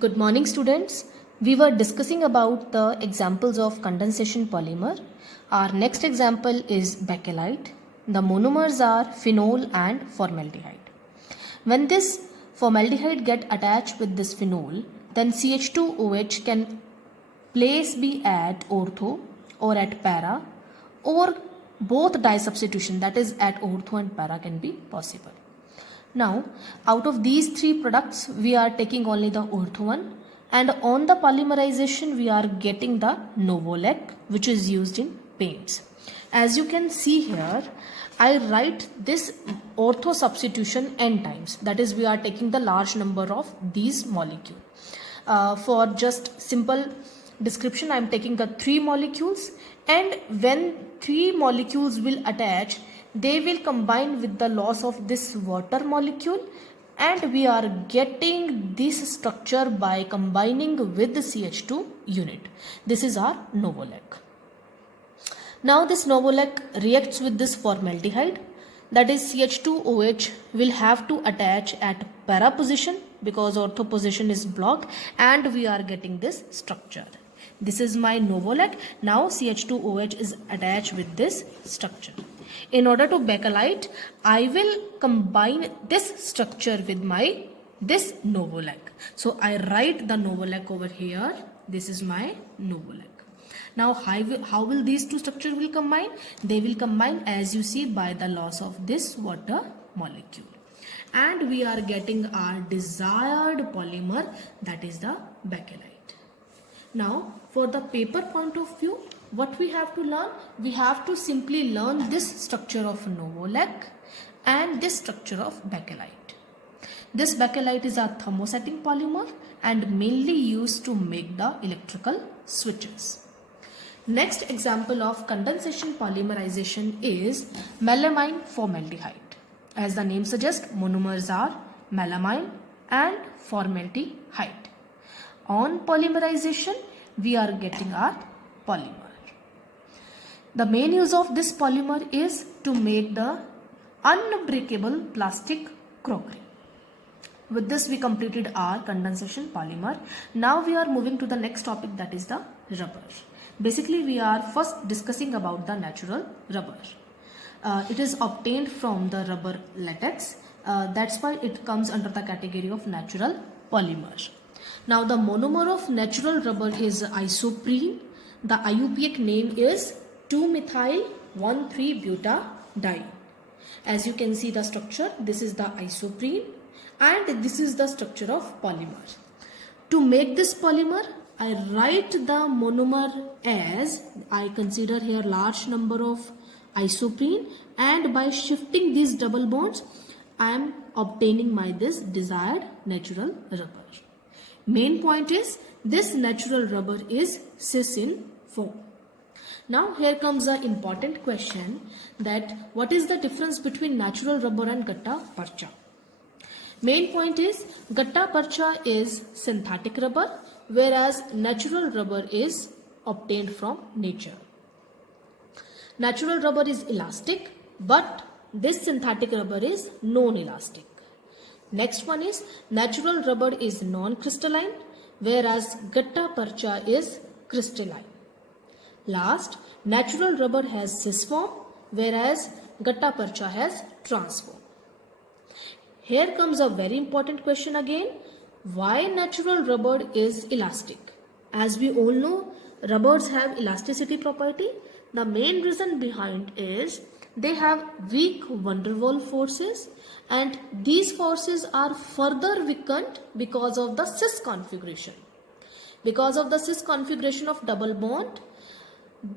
Good morning, students. We were discussing about the examples of condensation polymer. Our next example is bakelite. The monomers are phenol and formaldehyde. When this formaldehyde get attached with this phenol, then CH2OH can place be at ortho or at para, or both dye substitution, that is at ortho and para, can be possible. Now, out of these three products, we are taking only the ortho one, and on the polymerization, we are getting the Novolec, which is used in paints. As you can see here, I write this ortho substitution n times. That is, we are taking the large number of these molecules. For just simple description, I am taking the 3 molecules, and when 3 molecules will attach, they will combine with the loss of this water molecule, and we are getting this structure by combining with the CH2 unit. This is our Novolec. Now this Novolec reacts with this formaldehyde, that is CH2OH will have to attach at para position because ortho position is blocked, and we are getting this structure. This is my Novolec. Now CH2OH is attached with this structure. In order to bakelite, I will combine this structure with this Novolec. So I write the Novolec over here. This is my Novolec. Now how will these two structures will combine? They will combine, as you see, by the loss of this water molecule. And we are getting our desired polymer, that is the bakelite. Now for the paper point of view, what we have to learn? We have to simply learn this structure of Novolec and this structure of bakelite. This bakelite is a thermosetting polymer and mainly used to make the electrical switches. Next example of condensation polymerization is melamine formaldehyde. As the name suggests, monomers are melamine and formaldehyde. On polymerization, we are getting our polymer. The main use of this polymer is to make the unbreakable plastic crockery. With this, we completed our condensation polymer. Now we are moving to the next topic, that is the rubber. Basically, we are first discussing about the natural rubber. It is obtained from the rubber latex. That's why it comes under the category of natural polymer. Now the monomer of natural rubber is isoprene. The IUPAC name is 2-methyl-1,3-butadiene. As you can see the structure, this is the isoprene and this is the structure of polymer. To make this polymer, I write the monomer as, I consider here large number of isoprene, and by shifting these double bonds, I am obtaining this desired natural rubber. Main point is, this natural rubber is cis in form. Now here comes the important question, that what is the difference between natural rubber and gatta parcha? Main point is, gatta parcha is synthetic rubber, whereas natural rubber is obtained from nature. Natural rubber is elastic, but this synthetic rubber is non-elastic. Next one is, natural rubber is non-crystalline, whereas gatta parcha is crystalline. Last, natural rubber has cis form, whereas gatta parcha has trans form. Here comes a very important question again. Why natural rubber is elastic? As we all know, rubbers have elasticity property. The main reason behind is they have weak van der Waals forces, and these forces are further weakened because of the cis configuration. Because of the cis configuration of double bond,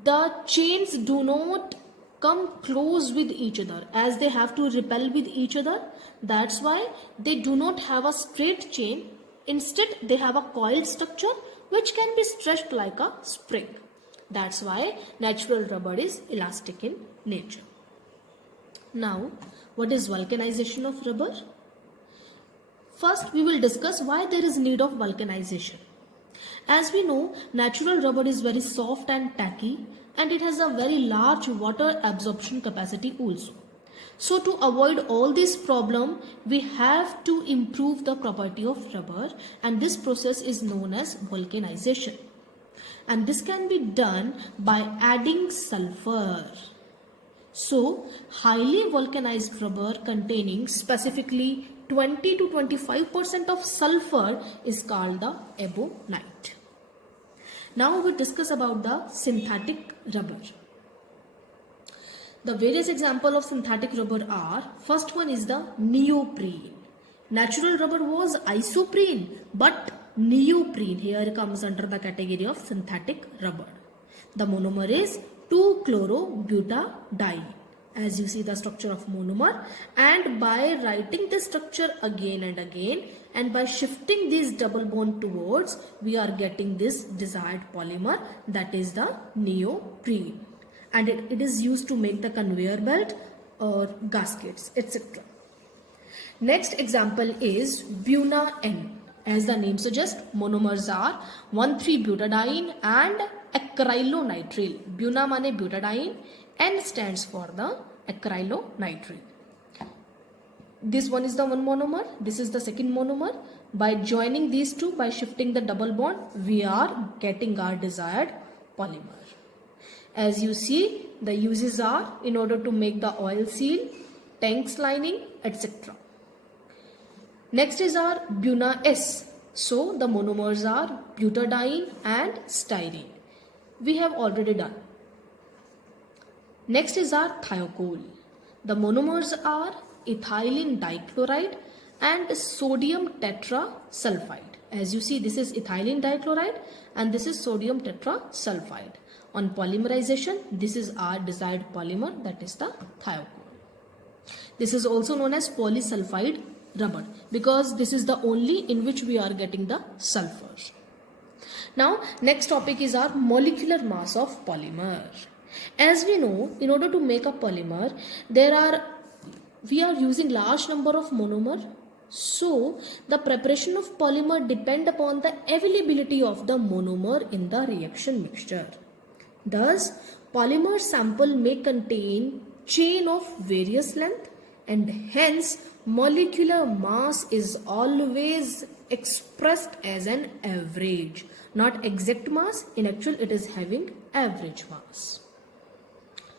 the chains do not come close with each other, as they have to repel with each other. That's why they do not have a straight chain. Instead, they have a coiled structure which can be stretched like a spring. That's why natural rubber is elastic in nature. Now, what is vulcanization of rubber? First, we will discuss why there is need of vulcanization. As we know, natural rubber is very soft and tacky, and it has a very large water absorption capacity also. So to avoid all this problem, we have to improve the property of rubber, and this process is known as vulcanization. And this can be done by adding sulfur. So highly vulcanized rubber containing specifically 20 to 25% of sulfur is called the ebonite. Now we discuss about the synthetic rubber. The various examples of synthetic rubber are, first one is the neoprene. Natural rubber was isoprene, but neoprene here comes under the category of synthetic rubber. The monomer is 2-chlorobutadiene, as you see the structure of monomer, and by writing this structure again and again and by shifting this double bond towards, we are getting this desired polymer, that is the neoprene. And it is used to make the conveyor belt or gaskets, etc. Next example is Buna-N. As the name suggests, monomers are 1,3-butadiene and acrylonitrile. Buna mane butadiene, N stands for the acrylonitrile. This one is the one monomer, this is the second monomer. By joining these two, by shifting the double bond, we are getting our desired polymer. As you see, the uses are in order to make the oil seal, tanks lining, etc. Next is our Buna-S. So the monomers are butadiene and styrene. We have already done. Next is our thiocol. The monomers are ethylene dichloride and sodium tetrasulfide. As you see, this is ethylene dichloride and this is sodium tetrasulfide. On polymerization, this is our desired polymer, that is the thiocol. This is also known as polysulfide rubber because this is the only in which we are getting the sulfur. Now, next topic is our molecular mass of polymer. As we know, in order to make a polymer, we are using large number of monomer. So, the preparation of polymer depend upon the availability of the monomer in the reaction mixture. Thus, polymer sample may contain chain of various length and hence molecular mass is always expressed as an average, not exact mass. In actual, it is having average mass.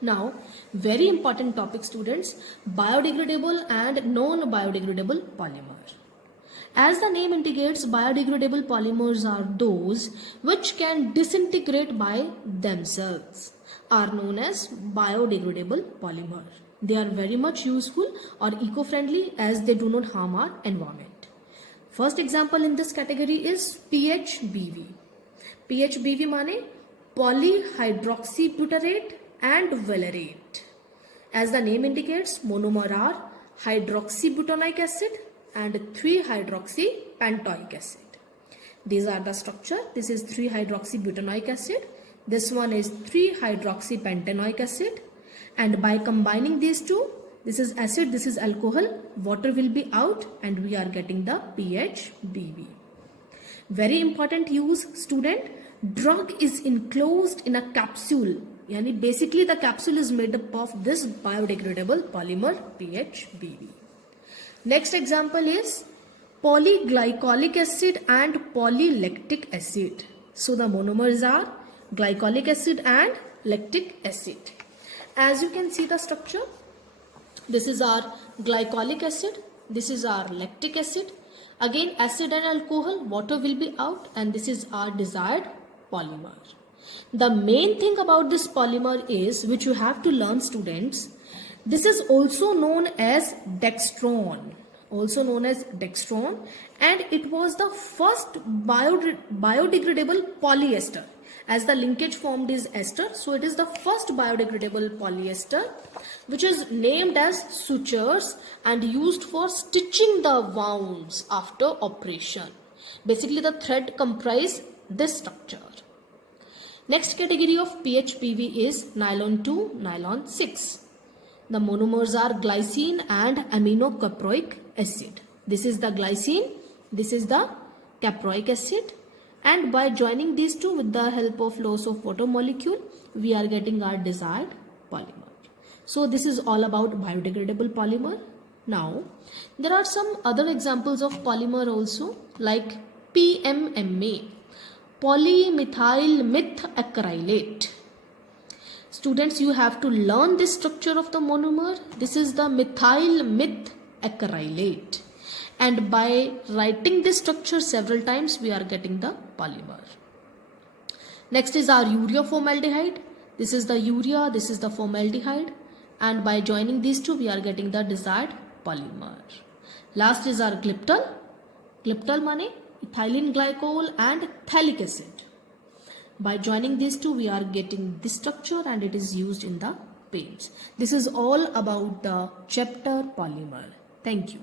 Now, very important topic, students, biodegradable and non-biodegradable polymer. As the name indicates, biodegradable polymers are those which can disintegrate by themselves, are known as biodegradable polymer. They are very much useful or eco-friendly as they do not harm our environment. First example in this category is PHBV. PHBV mane polyhydroxybutyrate and valerate. As the name indicates, monomer are hydroxybutanoic acid and 3-hydroxypentoic acid. These are the structure. This is 3-hydroxybutanoic acid. This one is 3-hydroxypentanoic acid. And by combining these two, this is acid, this is alcohol, water will be out and we are getting the PHBV. Very important use, student. Drug is enclosed in a capsule. Yani basically the capsule is made up of this biodegradable polymer PHBV. Next example is polyglycolic acid and polylactic acid. So the monomers are glycolic acid and lactic acid. As you can see the structure, this is our glycolic acid, this is our lactic acid. Again acid and alcohol, water will be out and this is our desired polymer. The main thing about this polymer is, which you have to learn, students, this is also known as dextron. And it was the first biodegradable polyester. As the linkage formed is ester, so it is the first biodegradable polyester which is named as sutures and used for stitching the wounds after operation. Basically the thread comprise this structure. Next category of PHBV is nylon 2, nylon 6. The monomers are glycine and aminocaproic acid. This is the glycine, this is the caproic acid, and by joining these two with the help of loss of water molecule, we are getting our desired polymer. So this is all about biodegradable polymer. Now, there are some other examples of polymer also, like PMMA, polymethyl methacrylate. Students, you have to learn this structure of the monomer. This is the methyl methacrylate. And by writing this structure several times, we are getting the polymer. Next is our urea formaldehyde. This is the urea, this is the formaldehyde. And by joining these two, we are getting the desired polymer. Last is our glyptal. Glyptal means ethylene glycol and phthalic acid. By joining these two, we are getting this structure and it is used in the paints. This is all about the chapter polymer. Thank you.